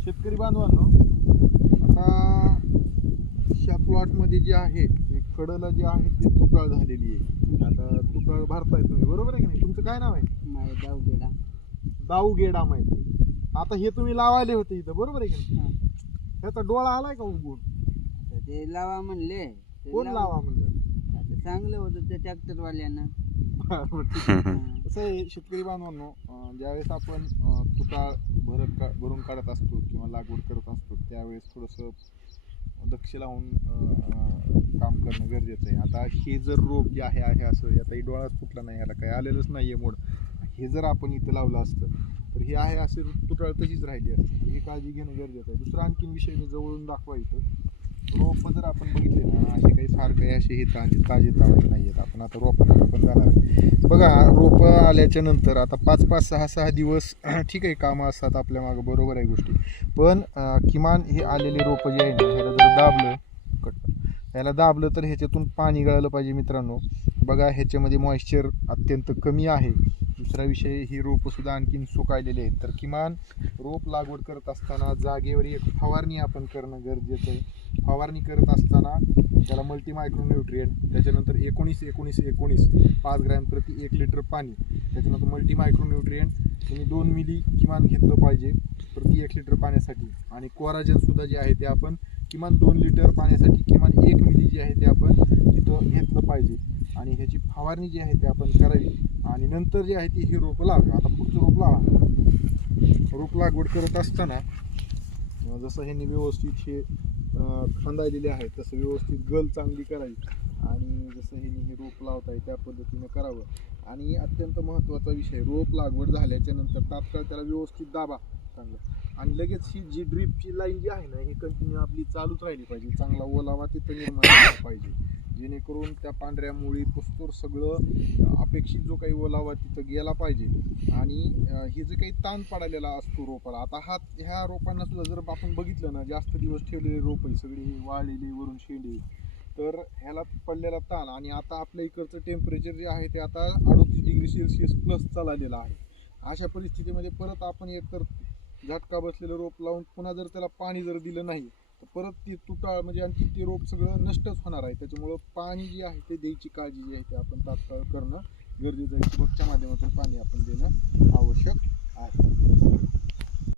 शेतकरी बांधवांनो आता ह्या प्लॉटमध्ये जे आहे कडला जे आहे ते तुटाळ झालेली आहे. आता तुटाळ भरताय तुम्ही बरोबर आहे की नाही? तुमचं काय नाव आहे? माय जाऊ गेला दाऊ गेडा माहिती आता हे तुम्ही लावायले होते इथं बरोबर आहे की नाही? ह्याचा डोळा आलाय का उगून ते लावा म्हणले. कोण लावा. म्हणलं? आता चांगलं होतं ते ट्रॅक्टरवाल्यानं आहे. शेतकरी बांधवांनो ज्यावेळेस आपण अं, तुटाळ भरत का भरून काढत असतो किंवा लागवड करत असतो त्यावेळेस थोडंसं दक्ष लावून काम करणं गरजेचं आहे. आता हे जर रोप जे आहे आहे असं आता ही डोळाच फुटला नाही याला काही आलेलंच नाही आहे मोड. हे जर आपण इथं लावलं असतं तर हे आहे असे तुटाळ तशीच राहिली असते. ही काळजी घेणं गरजेचं आहे. दुसरा आणखीन विषय मी जवळून दाखवा इथं. रोप जर आपण बघितले ना असे काही फार काही असे हे ताजे ताजे ताळत नाही आहेत. आपण आता रोपांकडे पण जाणार बघा रोप आल्याच्यानंतर आता पाच पाच सहा सहा दिवस ठीक आहे कामं असतात आपल्या मागं बरोबर आहे गोष्टी. पण किमान हे आलेले रोप जे आहे ना ह्याला जर दाबलं कट ह्याला दाबलं तर ह्याच्यातून पाणी गळालं पाहिजे मित्रांनो. बघा ह्याच्यामध्ये मॉइश्चर अत्यंत कमी आहे. दुसरा विषय ही रोपंसुद्धा आणखीन सुकायलेले आहेत. तर किमान रोप लागवड करत असताना जागेवर एक फवारणी आपण करणं गरजेचं आहे. फवारणी करत असताना त्याला मल्टी मायक्रोन्युट्रिएंट त्याच्यानंतर एकोणीस एकोणीस एकोणीस पाच ग्रॅम प्रति एक लिटर पाणी त्याच्यानंतर मल्टी मायक्रोन्युट्रिएंट तुम्ही दोन मिली किमान घेतलं पाहिजे प्रति एक लिटर पाण्यासाठी. आणि कोराजनसुद्धा जे आहे ते आपण किमान दोन लिटर पाण्यासाठी किमान एक मिली जे आहे ते आपण तिथं घेतलं पाहिजे. आणि ह्याची फवारणी जी आहे ती आपण करावी. आणि नंतर जी आहे ती हे रोप लावा आता पुढचं रोप लावा. रोप लागवड करत असताना जसं ह्यांनी व्यवस्थित हे अं, खांदायलेले आहे तसं व्यवस्थित गल चांगली करावी. आणि जसं ह्यांनी हे रोप लावत आहे त्या पद्धतीनं करावं. आणि अत्यंत महत्त्वाचा विषय रोप लागवड झाल्याच्यानंतर तात्काळ त्याला व्यवस्थित दाबा. चांगला. आणि लगेच ही जी ड्रीपची लाईन जी आहे ना ही कंटिन्यू आपली चालूच राहिली पाहिजे. चांगला ओलावा तिथं निर्माण झाला पाहिजे. जेणेकरून त्या पांढऱ्या मुळी पस्तूर सगळं अपेक्षित जो काही ओलावा तिथं गेला पाहिजे. आणि हे जे काही ताण पडलेला असतो रोपाला आता हा ह्या रोपांना सुद्धा जर आपण बघितलं ना जास्त दिवस ठेवलेले रोप आहे सगळी ही वाळलेली वरून शेंडे तर ह्याला पडलेला ताण आणि आता आपल्या इकडचं टेम्परेचर जे आहे ते आता अडोतीस डिग्री सेल्सिअस प्लस चाललेलं आहे. अशा परिस्थितीमध्ये परत आपण एकतर झटका बसलेलं रोप लावून पुन्हा जर त्याला पाणी जर दिलं नाही तर परत ती तुटाळ म्हणजे आणखी ते रोप सगळं नष्टच होणार आहे. त्याच्यामुळं पाणी जे आहे ते द्यायची काळजी जी आहे ते आपण तात्काळ करणं गरजेचं आहे. ठिबकच्या माध्यमातून पाणी आपण देणं आवश्यक आहे.